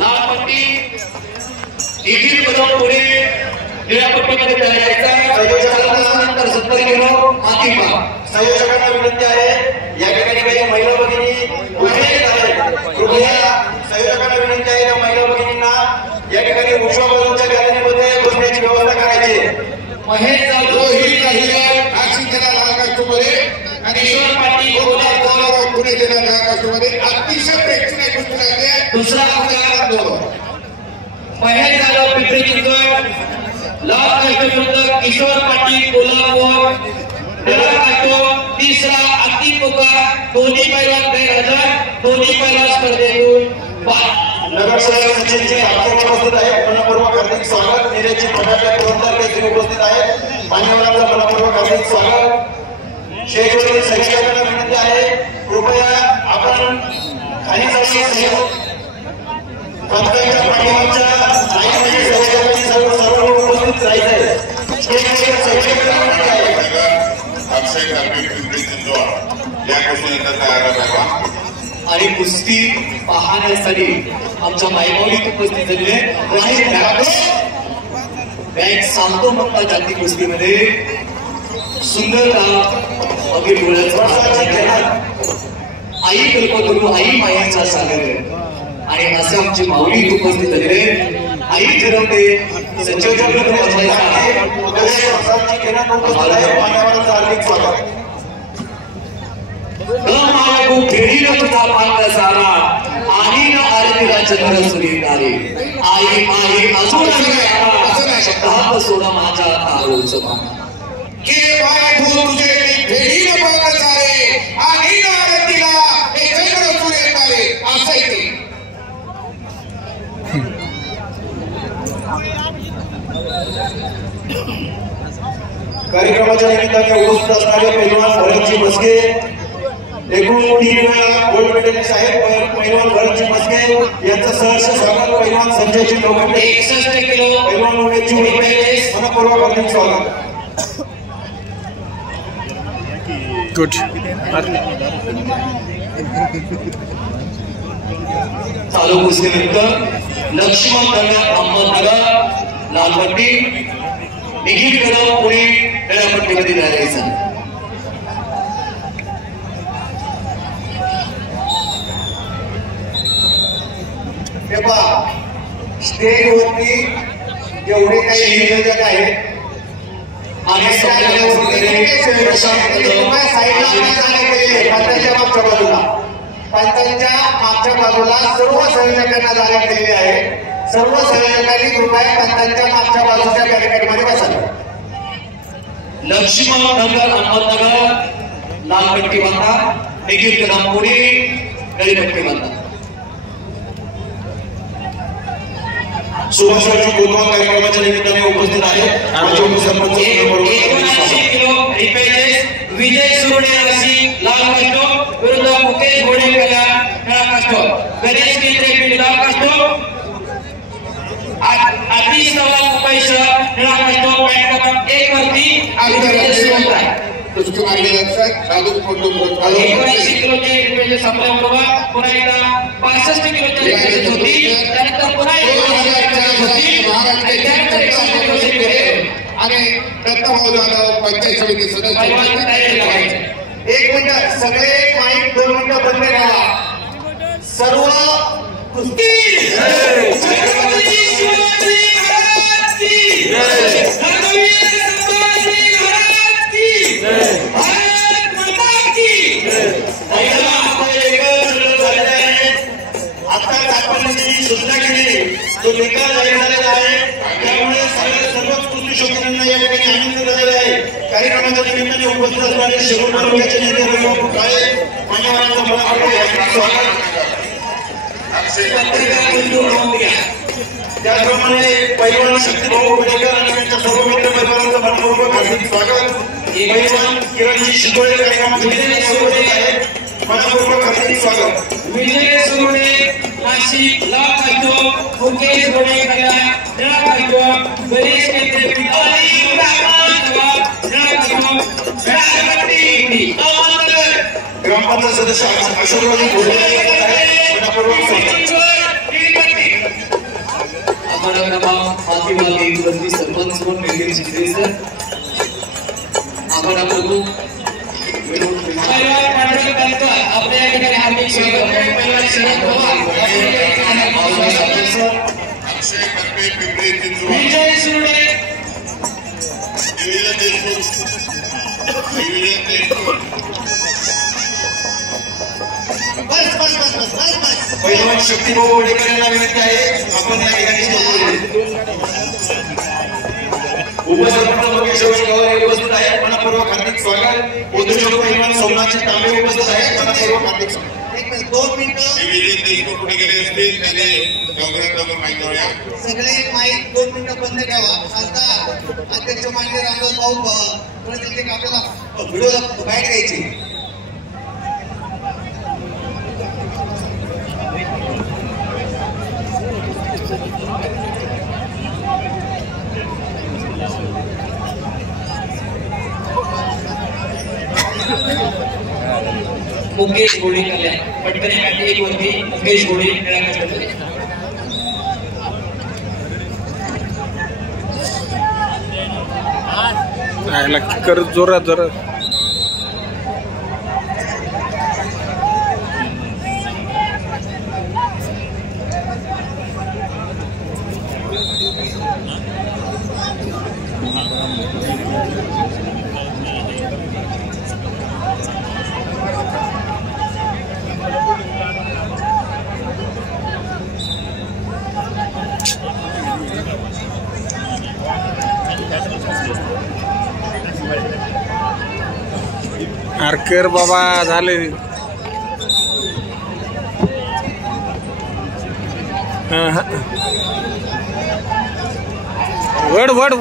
लाल पट्टी इथील कदम पुढे निळ्या पट्टीमध्ये तयार संयोजकांना 70 किलो मातीपा संयोजकांना विनंती आहे या ठिकाणी काही महिला भगिनी कृपया संयोजकांना विनंती आहे या महिला भगिनींना या ठिकाणी उजव्या बाजूच्या गॅलरीमध्ये बसण्याची व्यवस्था करायची महेश जाधव ही काही आशिषला लाल कास्टमध्ये आणि ईश्वर पाटील गोलाकार पुणे जिल्हा लाल कास्टमध्ये अतिशय प्रेक्षणीय कुस्ती लागली दुसरा क्रमांक महेश जाधव पिंपरी चिंचवड लाल कास्टविरुद्ध ईश्वर पाटील कोल्हापूर निळा कास्ट तिसरा अति पुकार दोन्ही पैलवान गैरहजर दोन्ही पैलवान स्पर्धेतून नगरसेवक सचिनचे अध्यक्ष उपस्थित आहेत मनपूर्वक हार्दिक स्वागत निरेची फटाके पुरंदर केसरी उपस्थित आहेत मान्यवरांचं मनपूर्वक हार्दिक स्वागत शेतकरी सगळ्यांना विनंती आहे कृपया आपण खाली जाऊन पंचायतच्या पाठीमागच्या लाईनमध्ये सर्व उपस्थित राहायचे आणि कुस्ती पाहण्यासाठी आमच्या मायबावलीत उपस्थित झालेले बॅग सांगतो म्हणता जाती कुस्तीमध्ये सुंदर अगदी डोळ्याचा आई कल्पतरू आई मायाचा सागर आणि असे आमची माऊलीत उपस्थित झालेले आई ठरवते फेरीला तुझा पांग सारा आणि ना आरतीला चंद्र सुरेतारे आई माई अजून शब्दात सोडा माझ्या तारोचं के बाय तुझे फेरीला पांग सारे आणि ना आरतीला चंद्र सुरेतारे असं ते कार्यक्रमाच्या निमित्ताने उपस्थित असणारे पैलवान भरतजी मस्के एकूण 3 वेळा गोल्ड मेडलिस्ट आहेत पैलवान भरतजी मस्के यांचं सहर्ष स्वागत पैलवान संजयजी लोखंडे 61 किलो पैलवान उमेशजी मनपूर्वक हार्दिक स्वागत गुड चालू कुस्तीनंतर लक्ष्मण नगर अहमदनगर लालपट्टी निखिल कदम पुणे निळ्या पट्टीमध्ये जायचं स्टेजवरती जेवढे काही नियोजक आहेत आणि पंचांच्या मागच्या बाजूला सर्व संयोजकांना जागा केलेली आहे सर्व संयोजकांनी कृपया पंचांच्या मागच्या बाजूच्या बॅरिकेडमध्ये बसावे लक्ष्मण नगर अहमदनगर लाल पट्टी बांधा निखिल कदम पुणे निळी पट्टी बांधा सुभाषरावजी गोलवाल कार्यक्रमाच्या निमित्ताने उपस्थित आहेत विजय सुरडे राशी लाल कास्ट विरुद्ध मुकेश घोडेकला निळा कास्ट गणेश केंद्रे लाल कास्ट अतिश नवाब मुंबईसह निळा कास्ट पॉइंट क्रमांक 1 वरती अगोदर सुरू आहे कुस्ती मार्गदर्शक साधू कुटुंब 79 किलोचे रिपेज संपल्याबरोबर पुन्हा एकदा 65 किलोचे रिपेज होती त्यानंतर पुन्हा एकदा आणि दत्तभाऊ जाधव पंचायत समिती सदस्य 1 मिनिट सगळे माईक 2 मिनिटं बंद करा सर्व कुस्ती छत्रपती शिवाजी महाराज की जय भारत माता की आता आपण जी सूचना केली तो निकाल जाहीर झालेला आहे त्यामुळे सर्वच कुस्ती शौकीनांना या ठिकाणी आनंद झालेला आहे कार्यक्रमाच्या निमित्ताने उपस्थित असणारे शिरूर तालुक्याचे नेते रघुनाथ काळे मान्यवरांचं मनपूर्वक स्वागत त्याचप्रमाणे पैलवान शक्तीभाऊ उमेदवार आणि त्यांच्या सर्व मित्र पैलवानांचं मनपूर्वक हार्दिक स्वागत पैलवान किरणजी शितोळे कार्यक्रमामध्ये आहेत मनपूर्वक हार्दिक स्वागत विजय सुरडे नाशिक लाल कास्ट मुकेश घोडेकला निळा कास्ट गणेश केंद्रे पिंपरी ग्रामपंचायत सदस्य अशोकराव घोडे मनपूर्वक स्वागत माफी मागे वरती सरपंच म्हणून नितीन शिंदे सर आपण बघू आपल्या या ठिकाणी हार्दिक स्वागत विजय सुरडे पैलवान शक्तीभाऊ वडेकर यांना विनंती आहे आपण या ठिकाणी उपसरपंच मुकेश गावरे उपस्थित आहेत मनपूर्वक हार्दिक स्वागत उद्योजक पैलवान सोमनाथ तांबे उपस्थित आहेत मनपूर्वक हार्दिक स्वागत 2 मिनिटं कुठे गेले असतील त्याने लवकरात माहिती द्या सगळे माईक 2 मिनिटं बंद ठेवा आता अध्यक्ष मान्य रामदास भाऊ प्रत्येक आपल्याला व्हिडिओला बाहेर घ्यायची मुकेश घोडे कल्याण पटकन एक वरती मुकेश घोडे कर जोरात जोरात आरकर बाबा झाले वड वड